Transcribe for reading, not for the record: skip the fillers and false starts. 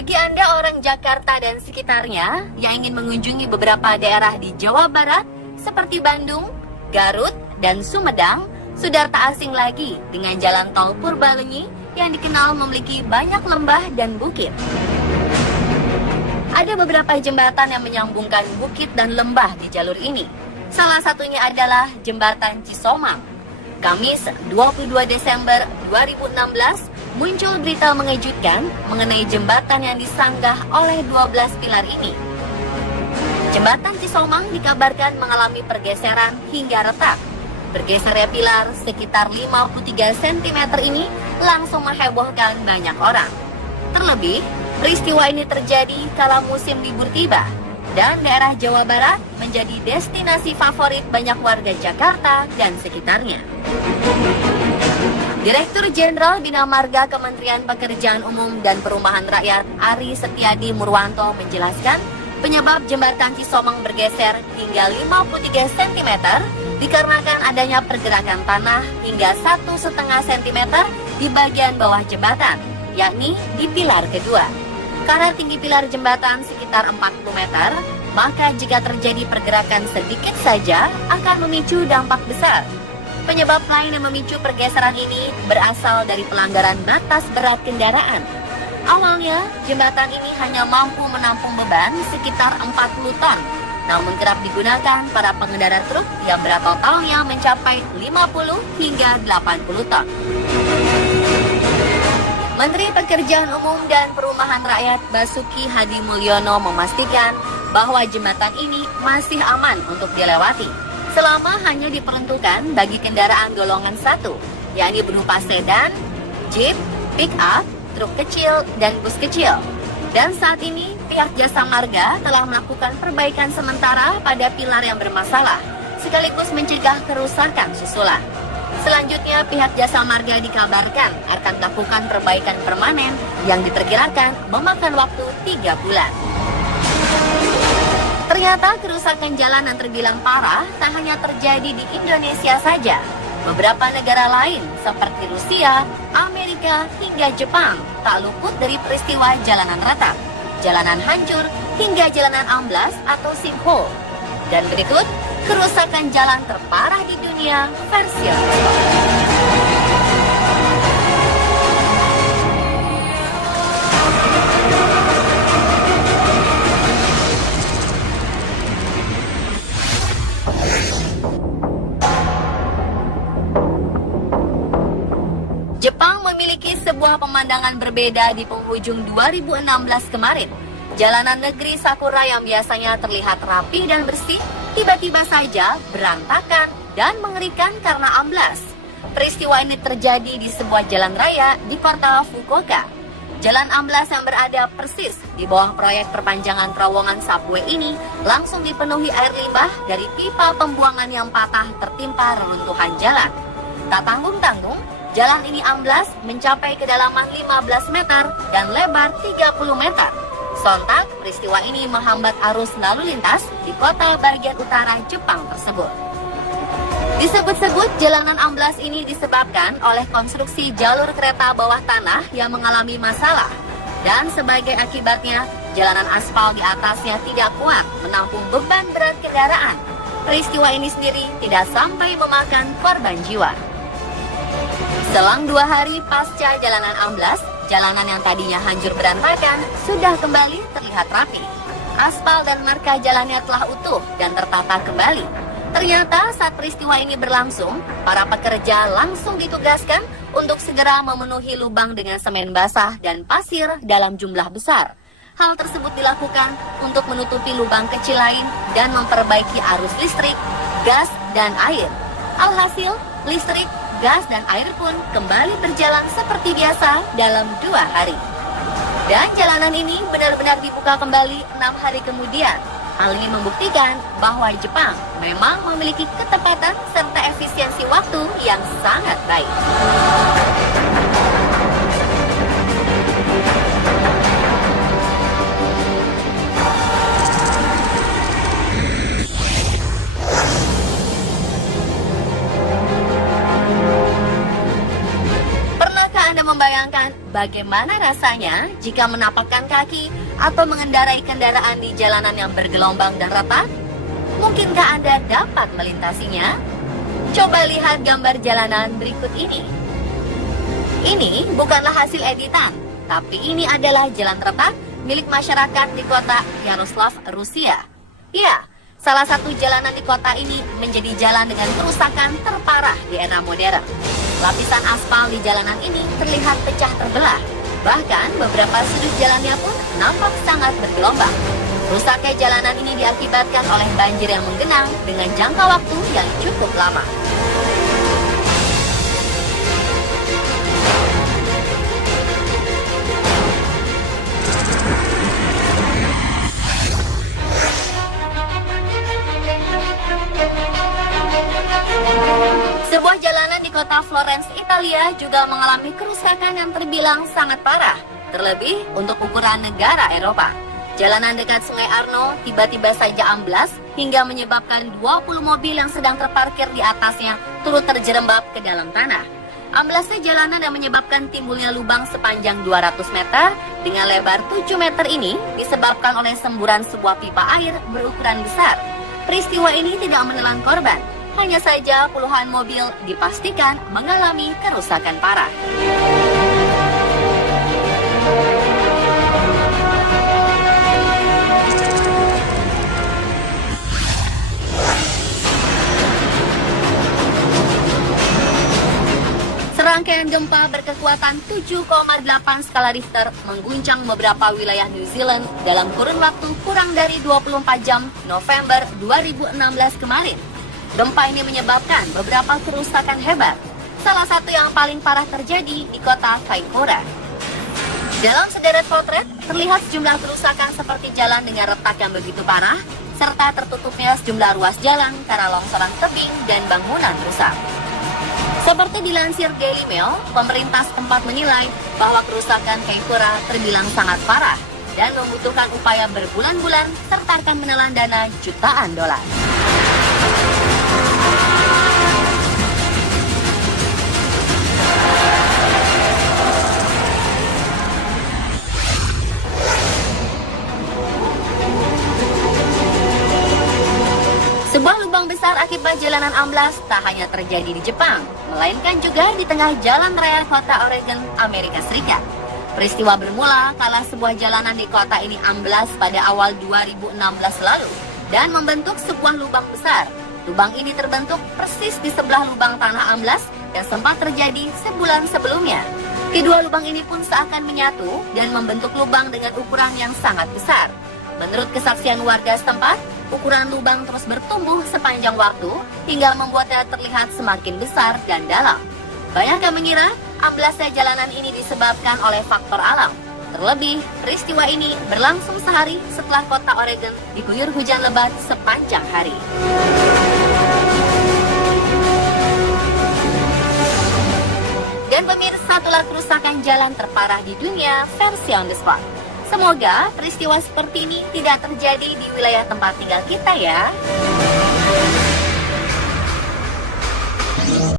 Bagi Anda orang Jakarta dan sekitarnya yang ingin mengunjungi beberapa daerah di Jawa Barat seperti Bandung, Garut, dan Sumedang, sudah tak asing lagi dengan jalan tol Purbalenyi yang dikenal memiliki banyak lembah dan bukit. Ada beberapa jembatan yang menyambungkan bukit dan lembah di jalur ini. Salah satunya adalah Jembatan Cisomang. Kamis 22 Desember 2016, muncul berita mengejutkan mengenai jembatan yang disanggah oleh 12 pilar ini. Jembatan Cisomang dikabarkan mengalami pergeseran hingga retak. Bergesernya pilar sekitar 53 cm ini langsung menghebohkan banyak orang. Terlebih, peristiwa ini terjadi kala musim libur tiba dan daerah Jawa Barat menjadi destinasi favorit banyak warga Jakarta dan sekitarnya. Direktur Jenderal Bina Marga Kementerian Pekerjaan Umum dan Perumahan Rakyat Ari Setiadi Murwanto menjelaskan penyebab jembatan Cisomang bergeser hingga 53 cm dikarenakan adanya pergerakan tanah hingga 1,5 cm di bagian bawah jembatan, yakni di pilar kedua. Karena tinggi pilar jembatan sekitar 40 meter, maka jika terjadi pergerakan sedikit saja akan memicu dampak besar. Penyebab lain yang memicu pergeseran ini berasal dari pelanggaran batas berat kendaraan. Awalnya, jembatan ini hanya mampu menampung beban sekitar 40 ton, namun kerap digunakan para pengendara truk yang berat totalnya mencapai 50 hingga 80 ton. Menteri Pekerjaan Umum dan Perumahan Rakyat Basuki Hadi Mulyono memastikan bahwa jembatan ini masih aman untuk dilewati, selama hanya diperuntukkan bagi kendaraan golongan 1, yakni berupa sedan, jeep, pick-up, truk kecil, dan bus kecil. Dan saat ini, pihak Jasa Marga telah melakukan perbaikan sementara pada pilar yang bermasalah, sekaligus mencegah kerusakan susulan. Selanjutnya, pihak Jasa Marga dikabarkan akan melakukan perbaikan permanen yang diperkirakan memakan waktu 3 bulan. Ternyata kerusakan jalan yang terbilang parah tak hanya terjadi di Indonesia saja. Beberapa negara lain seperti Rusia, Amerika, hingga Jepang tak luput dari peristiwa jalanan retak, jalanan hancur, hingga jalanan amblas atau sinkhole. Dan berikut kerusakan jalan terparah di dunia versi Jepang memiliki sebuah pemandangan berbeda di penghujung 2016 kemarin. Jalanan negeri Sakura yang biasanya terlihat rapi dan bersih, tiba-tiba saja berantakan dan mengerikan karena amblas. Peristiwa ini terjadi di sebuah jalan raya di kota Fukuoka. Jalan amblas yang berada persis di bawah proyek perpanjangan terowongan subway ini langsung dipenuhi air limbah dari pipa pembuangan yang patah tertimpa reruntuhan jalan. Tak tanggung-tanggung, jalan ini amblas mencapai kedalaman 15 meter dan lebar 30 meter. Sontak, peristiwa ini menghambat arus lalu lintas di kota bagian utara Jepang tersebut. Disebut-sebut jalanan amblas ini disebabkan oleh konstruksi jalur kereta bawah tanah yang mengalami masalah. Dan sebagai akibatnya, jalanan aspal di atasnya tidak kuat menampung beban berat kendaraan. Peristiwa ini sendiri tidak sampai memakan korban jiwa. Selang 2 hari pasca jalanan amblas, jalanan yang tadinya hancur berantakan sudah kembali terlihat rapi. Aspal dan marka jalannya telah utuh dan tertata kembali. Ternyata saat peristiwa ini berlangsung, para pekerja langsung ditugaskan untuk segera memenuhi lubang dengan semen basah dan pasir dalam jumlah besar. Hal tersebut dilakukan untuk menutupi lubang kecil lain dan memperbaiki arus listrik, gas, dan air. Alhasil, listrik, gas, dan air pun kembali berjalan seperti biasa dalam 2 hari. Dan jalanan ini benar-benar dibuka kembali 6 hari kemudian. Hal ini membuktikan bahwa Jepang memang memiliki ketepatan serta efisiensi waktu yang sangat baik. bagaimana rasanya jika menapakkan kaki atau mengendarai kendaraan di jalanan yang bergelombang dan retak? Mungkinkah Anda dapat melintasinya? Coba lihat gambar jalanan berikut ini. Ini bukanlah hasil editan, tapi ini adalah jalan retak milik masyarakat di kota Yaroslav, Rusia. Ya, salah satu jalanan di kota ini menjadi jalan dengan kerusakan terparah di era modern. Lapisan aspal di jalanan ini terlihat pecah terbelah. Bahkan beberapa sudut jalannya pun nampak sangat bergelombang. Rusaknya jalanan ini diakibatkan oleh banjir yang menggenang dengan jangka waktu yang cukup lama. Sebuah jalanan di kota Florence, Italia juga mengalami kerusakan yang terbilang sangat parah, terlebih untuk ukuran negara Eropa. Jalanan dekat Sungai Arno tiba-tiba saja amblas hingga menyebabkan 20 mobil yang sedang terparkir di atasnya turut terjerembab ke dalam tanah. Amblasnya jalanan yang menyebabkan timbulnya lubang sepanjang 200 meter dengan lebar 7 meter ini disebabkan oleh semburan sebuah pipa air berukuran besar. Peristiwa ini tidak menelan korban. Hanya saja puluhan mobil dipastikan mengalami kerusakan parah. Serangkaian gempa berkekuatan 7,8 skala Richter mengguncang beberapa wilayah New Zealand dalam kurun waktu kurang dari 24 jam November 2016 kemarin. Gempa ini menyebabkan beberapa kerusakan hebat. Salah satu yang paling parah terjadi di kota Kaikoura. Dalam sederet potret, terlihat sejumlah kerusakan seperti jalan dengan retak yang begitu parah, serta tertutupnya sejumlah ruas jalan karena longsoran tebing dan bangunan rusak. Seperti dilansir Daily Mail, pemerintah setempat menilai bahwa kerusakan Kaikoura terbilang sangat parah dan membutuhkan upaya berbulan-bulan serta akan menelan dana jutaan dolar. Sebuah lubang besar akibat jalanan amblas tak hanya terjadi di Jepang, melainkan juga di tengah jalan raya kota Oregon, Amerika Serikat. Peristiwa bermula kala sebuah jalanan di kota ini amblas pada awal 2016 lalu dan membentuk sebuah lubang besar. Lubang ini terbentuk persis di sebelah lubang tanah amblas yang sempat terjadi sebulan sebelumnya. Kedua lubang ini pun seakan menyatu dan membentuk lubang dengan ukuran yang sangat besar. Menurut kesaksian warga setempat, ukuran lubang terus bertumbuh sepanjang waktu hingga membuatnya terlihat semakin besar dan dalam. Banyak yang mengira amblasnya jalanan ini disebabkan oleh faktor alam. Terlebih, peristiwa ini berlangsung sehari setelah kota Oregon diguyur hujan lebat sepanjang hari. Dan pemirsa, itulah kerusakan jalan terparah di dunia versi on the spot. Semoga peristiwa seperti ini tidak terjadi di wilayah tempat tinggal kita ya.